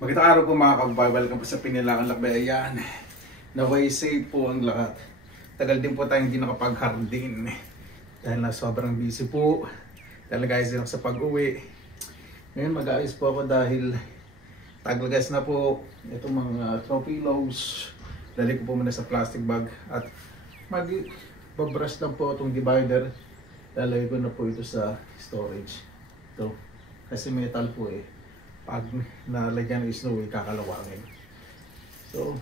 Magandang araw po mga kababayan, welcome po sa Pinilangan Lakbay. Ayan, naway safe po ang lahat. Tagal din po tayong hindi nakapag-hardin dahil na sobrang busy po. Dahil guys din ako sa pag-uwi. Ngayon mag-aayos po ako dahil tagal-gas na po itong mga trophy loads. Dali ko po muna sa plastic bag at mag-brush lang po itong divider. Lalagay ko na po ito sa storage. Ito, kasi metal po eh. Pag nalagyan ng snow, kakalawangin. So,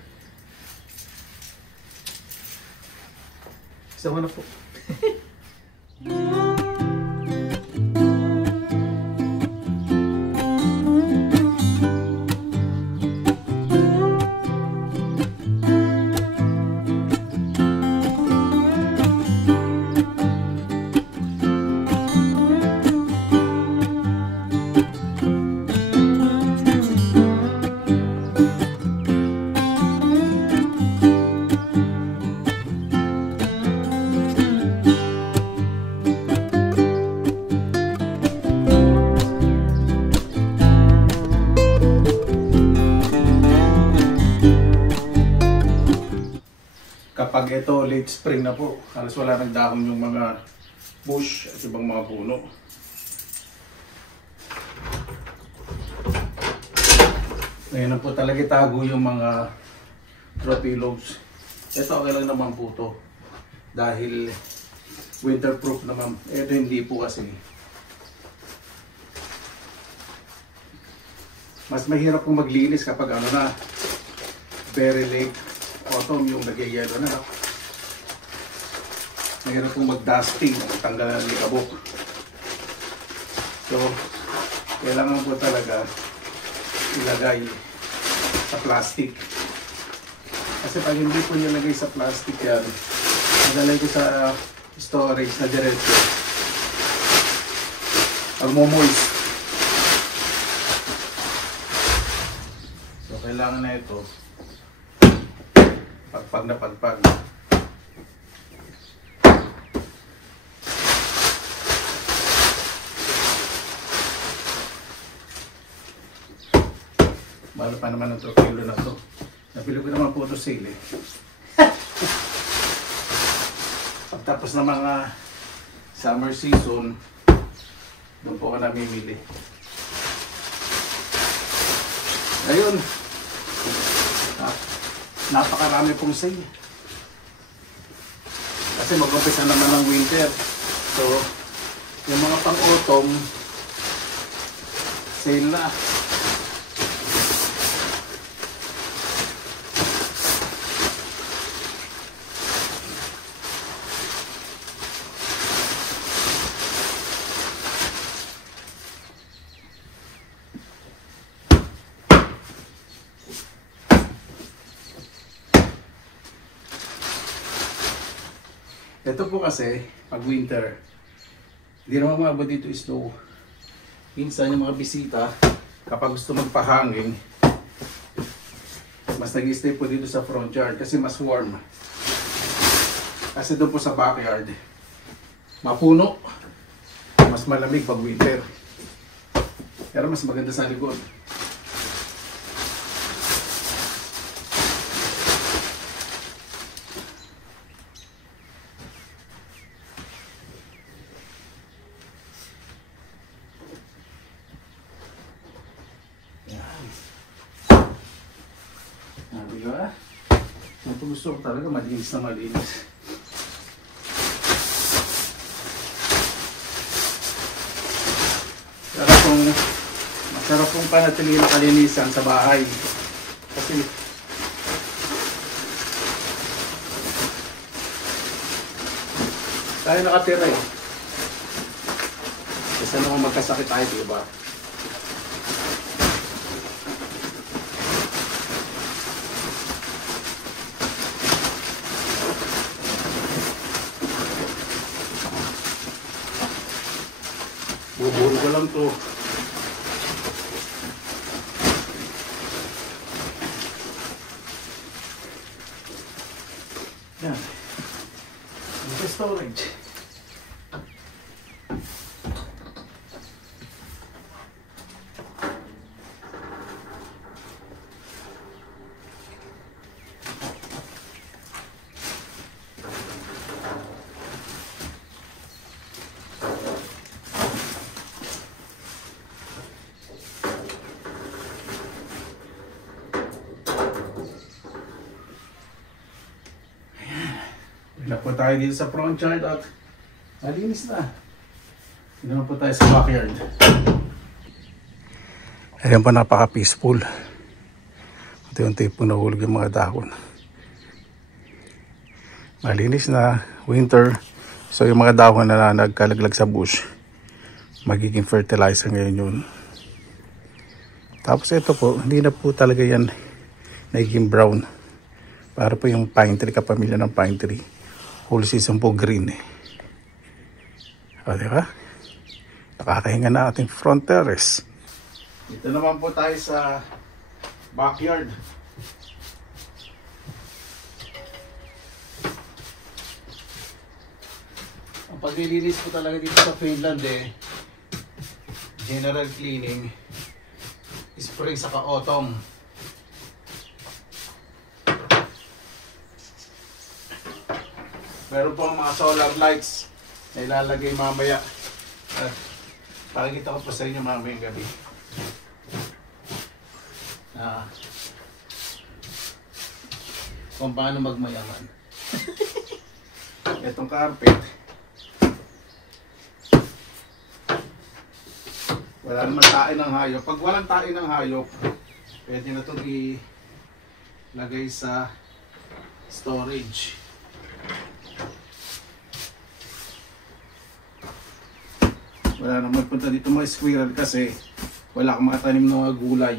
isa mo na po. Kapag ito late spring na po, halos wala nang dahon yung mga bush at ibang mga puno. Ngayon na po talaga tago yung mga trophy loads. Ito okay lang naman po to dahil winterproof naman. Ito hindi po kasi. Mas mahirap kung maglinis kapag ano na, very late autumn, yung nagyayelo na. Mayroon pong mag-dusting, tanggalan ng likabok. So, kailangan po talaga ilagay sa plastic. Kasi pag hindi po nilagay sa plastic yan, nilagay ko sa storage na diretso, magmo-moist. So, kailangan na ito pagpag na pagpag. Mahal pa naman ang 2 kilo na to. Nabili ko naman po ito sale. Pagtapos ng mga summer season, doon po ka namimili. Ayun. Napakarami pong sale. Kasi mag-umpisa naman ng winter. So, yung mga pang-autumn, sale na. Ito po kasi, pag winter, hindi naman maabot dito snow. Minsan yung mga bisita, kapag gusto magpahangin, mas nag-stay po dito sa front yard kasi mas warm. Kasi doon po sa backyard, mapuno, mas malamig pag winter. Pero mas maganda sa likod. Diba? Ito gusto ko talaga malinis na malinis. Masarap pong panatilihin na kalinisan sa bahay. Kasi tayo nakatira eh. Kasi naman magkasakit tayo, diba? Buburo ko lang to. Yan. Ito storage. Hila po tayo dito sa front yard at malinis na. Hindi naman po tayo sa backyard. Ayan po, napaka-peaceful. Unti-unti po nahulog yung mga dahon. Malinis na, winter. So yung mga dahon na nagkalaglag sa bush, magiging fertilizer ngayon yun. Tapos ito po, hindi na po talaga yan nagiging brown. Para po yung pine tree, kapamilya ng pine tree. Whole season po green eh. O diba? Nakakahinga na ating front terrace. Dito naman po tayo sa backyard. Ang paglilinis po talaga dito sa Finland eh, general cleaning, spring saka autumn. Meron po ang mga solar lights na ilalagay mamaya. At pakikita ko po sa inyo mamayang gabi. Kung paano magmayaman. Itong carpet, wala naman tae ng hayop. Pag walang tae ng hayop, pwede na itong ilagay sa storage. Wala naman punta dito mga squirrel kasi wala kang makatanim ng mga gulay.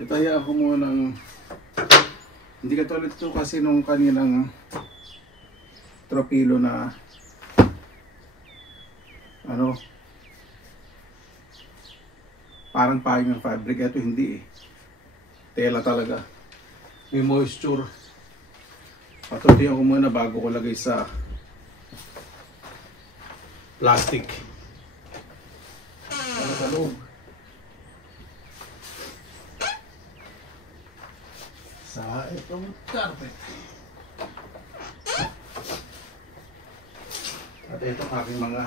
Itaya ako muna ng hindi katulad ito kasi nung kanilang tropilo na ano parang pahing ng fabric. Ito hindi eh, tela talaga, may moisture. Patuloy ako muna bago ko lagay sa plastic ano sa loob. Sa itong carpet. At itong aking mga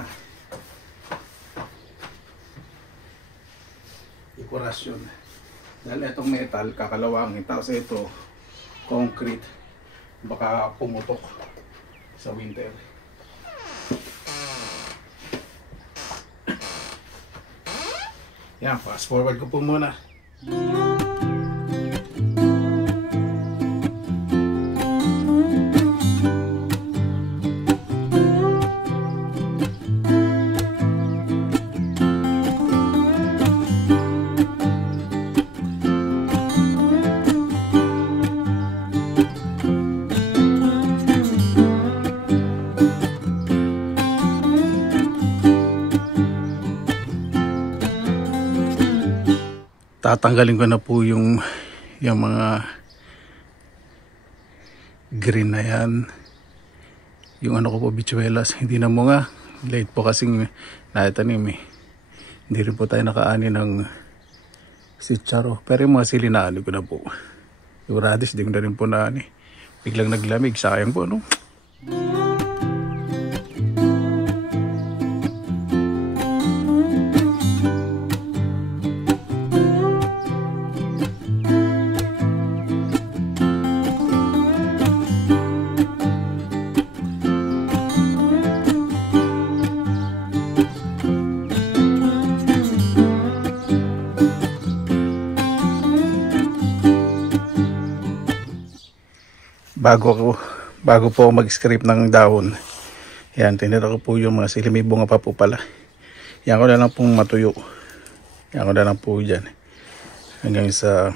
dekorasyon. Dahil itong metal, kakalawangin. Tapos ito, concrete. Baka pumutok sa winter. Yan, fast forward ko po muna. Tatanggalin ko na po yung mga green na yan. Yung ano ko po, bichuelas, hindi na mo nga. Late po kasing naitanim eh. Hindi rin po tayo nakaani ng sitsaro. Pero yung mga sili naani ko na po. Yung radish, di ko na rin po naani. Biglang naglamig, sayang po no. Bago po ako mag-scrape ng dahon, yan, tinira ko po yung mga sili, may bunga pa po pala. Yan ko na lang pong matuyo. Yan ko na lang po dyan. Hanggang sa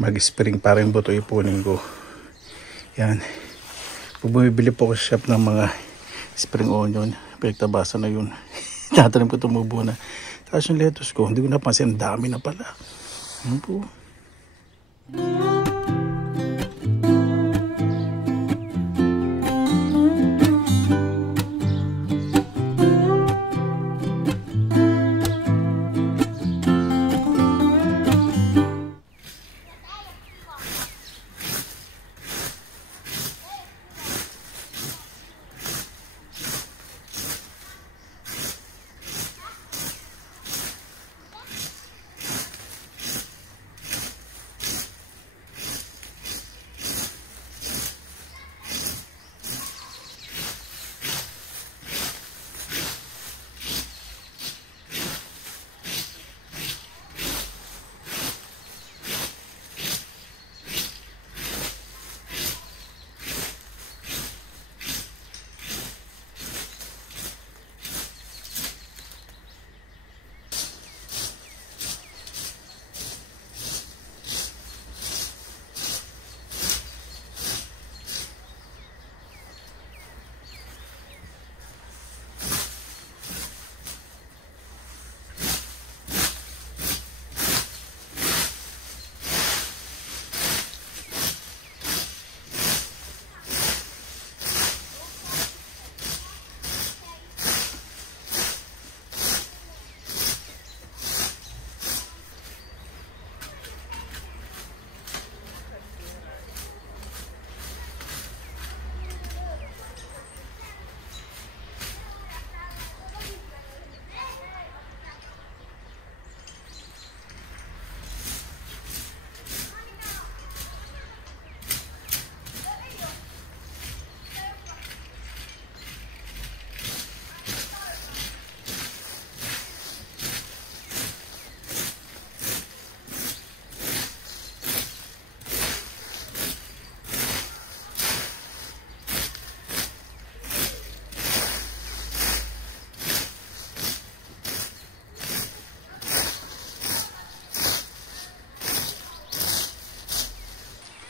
mag-spring para yung buto ipunin ko. Yan. Pag bumibili po ko sa shop ng mga spring onion, pagtabasa na yun. Tatanim ko tumubo na. Tapos yung lettuce ko, hindi ko napansin, dami na pala. Yan po.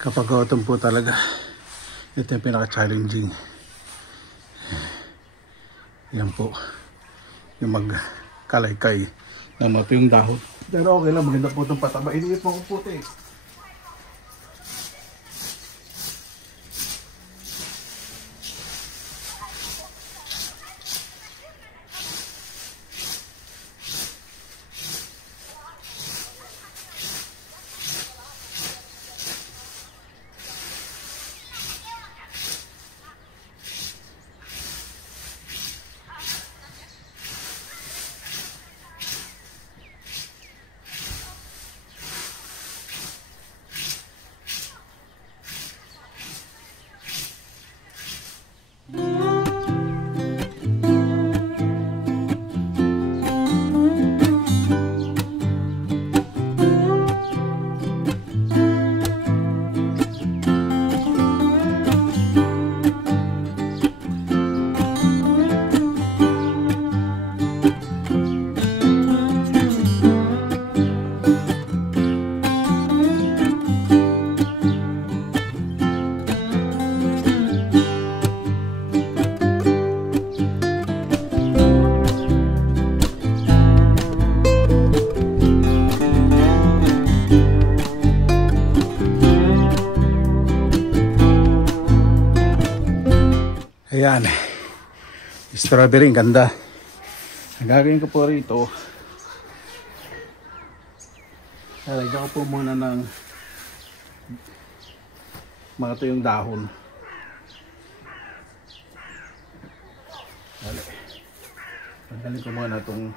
Kapag autumn po talaga, ito yung pinaka-challenging. Yan po, yung magkalaykay na mato yung dahon. Pero okay lang, maganda po itong pataba. Iniit mo ko puti. Ayan, strawberry, ganda. Ang gagawin ko po rito, lalagyan ko po muna ng mga tuyong dahon. Tanggalin ko muna itong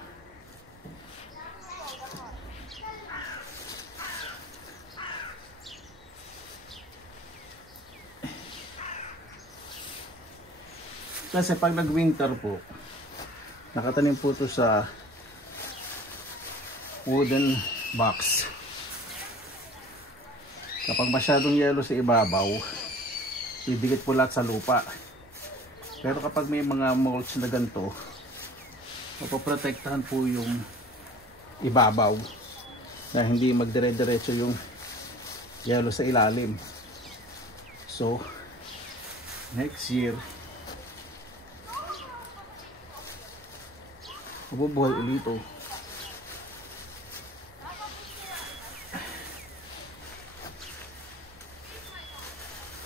kasi pag nag-winter po, nakatanim po ito sa wooden box. Kapag masyadong yelo sa ibabaw, idikit po lahat sa lupa. Pero kapag may mga mulch na ganito, mapoprotektahan po yung ibabaw na hindi magdire-diretso yung yelo sa ilalim. So, next year, mabubuhay ulit ito.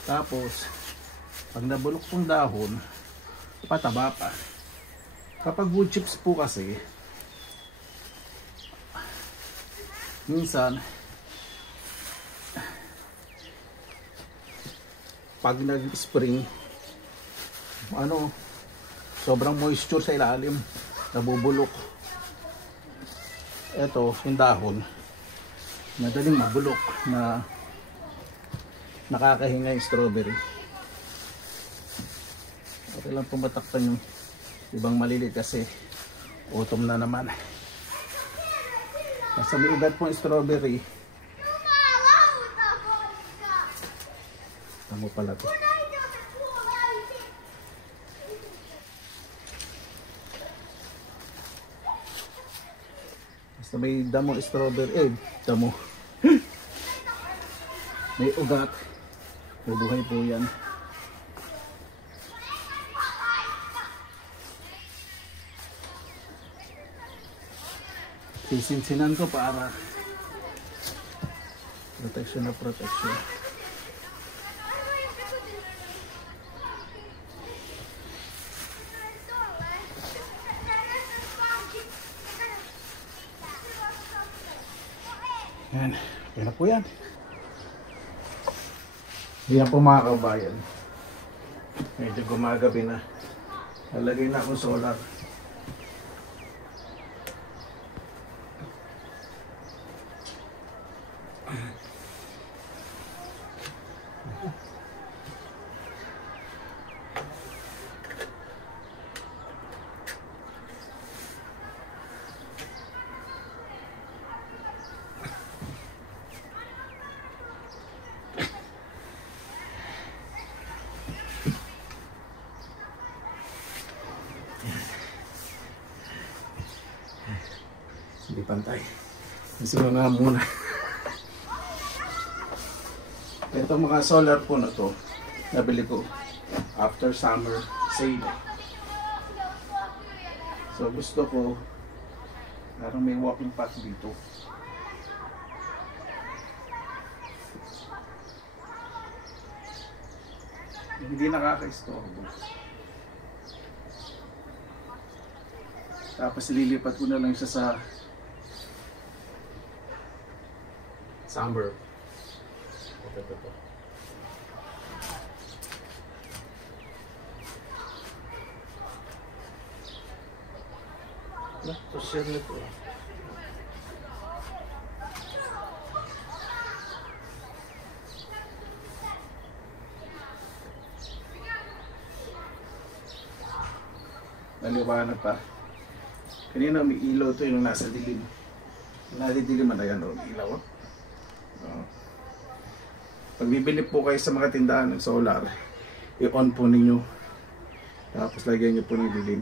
Tapos, pag nabulok pong dahon, pataba pa. Kapag wood chips po kasi, minsan, pag nag-spring, sobrang moisture sa ilalim, nabubulok. Ito, yung dahon, madaling mabulok na nakakahinga yung strawberry. Okay lang pumatakpan yung ibang maliliit kasi autumn na naman. Basta may ugat po yung strawberry. Tamo pala to. Basta may damo strawberry, damo. May ugat. Bubuhay po yan. Sisinsinan ko para protection na protection. Yan, yan na po yan. Yan po mga kabayan. Medyo gumagabi na. Nalagay na akong solar. Hindi pantay. Kasi nga muna. Ito mga solar po na to, nabili ko after summer sale. So gusto ko, parang may walking path dito. Hindi nakaka-istorbo. Tapos lilipat ko na lang siya sa summer. Ito. Ito siya nito. Naliwanag pa. Kanina may ilaw to yung nasa dilim. Nadidilim na yan o ilaw. Pag bibili po kayo sa mga tindahan ng solar, i-on po ninyo. Tapos lagyan nyo po ng dilim.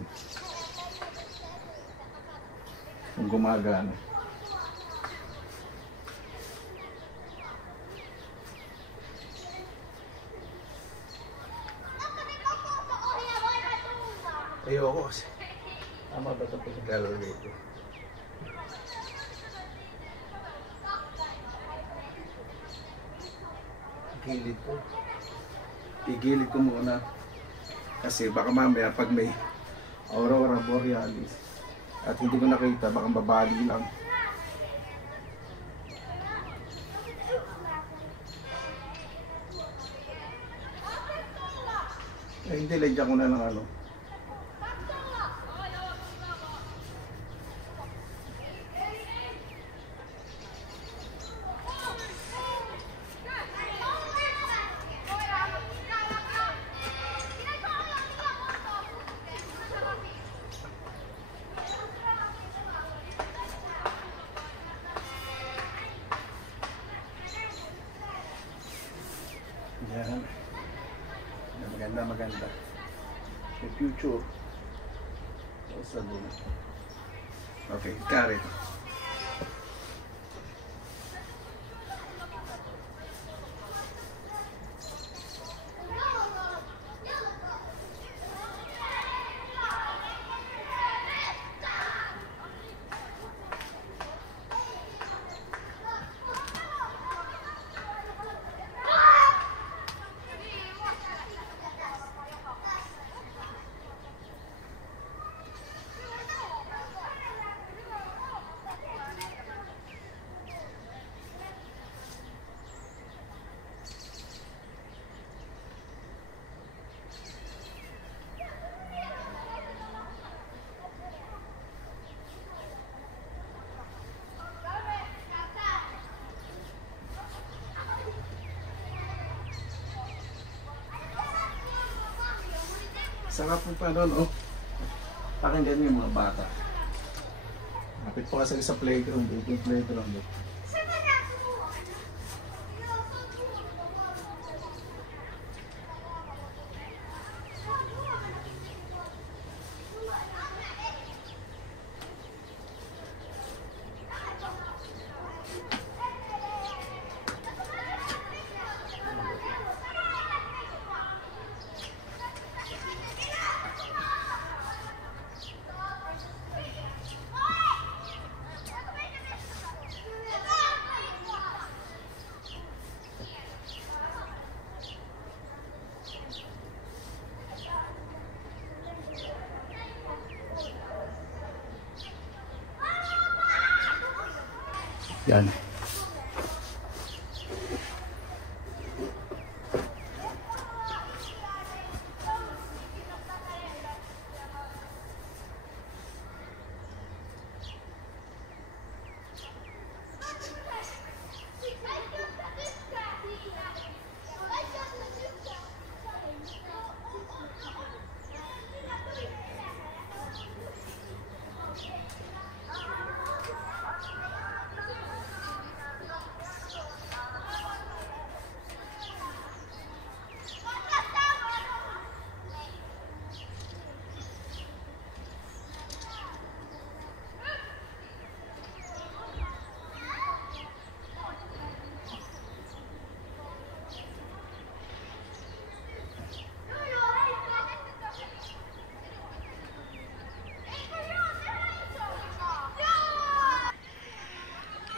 Kung gumagana. Ayoko kasi. Tama ba ito po sa gallery dito? Gilid ko. Igilid ko muna. Kasi baka mamaya pag may aurora borealis at hindi ko nakita, baka babali lang. Ay, hindi, lagyan ko na ng ano. Yan. Maganda. The future. Okay, got it. Sarap po pa doon, oh. Pakinggan niyo yung mga bata. Kapit po kasi sa playground, yung playground. Yan.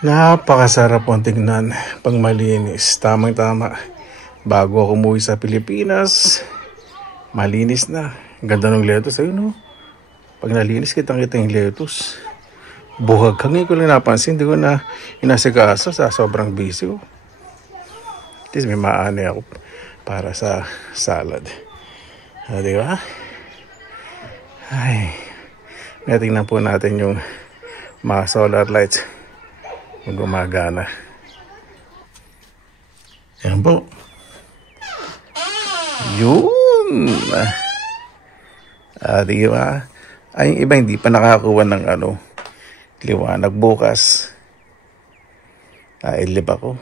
Napakasarap pong tingnan pag malinis. Tamang-tama. Bago ako umuwi sa Pilipinas, malinis na. Ang ganda ng lettuce. Ayun, no? Pag nalinis, kitang-kita yung lettuce. Buhag. Hanggang ko lang napansin. Hindi ko na inasikaso sa sobrang busy. Oh. At least may maani ako para sa salad. Di ba? Ay. Natingnan po natin yung mga solar lights. Kung gumagana. Yan po. Yun. Di ba? Ay, yung iba hindi pa nakakuha ng liwanag bukas. Ilip ako.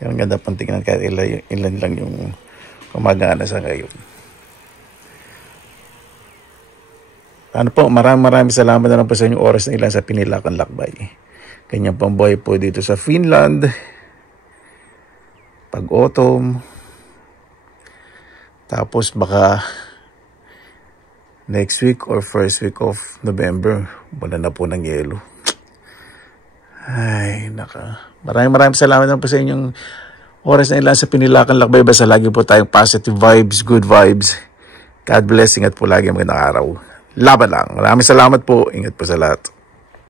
Yung ganda pang tingnan kahit ilan lang yung gumagana sa ngayon. Maraming salamat na lang po sa inyong oras na ilan sa Pinilakan Lakbay. Kanyang pambuhay po dito sa Finland. Pag autumn. Tapos baka next week or first week of November, wala na po ng yelo. Ay, naka. Maraming salamat na po sa inyong oras na ilan sa Pinilakan Lakbay. Basta lagi po tayong positive vibes, good vibes. God bless. Ingat po lagi, magandang araw. Laban lang. Maraming salamat po. Ingat po sa lahat.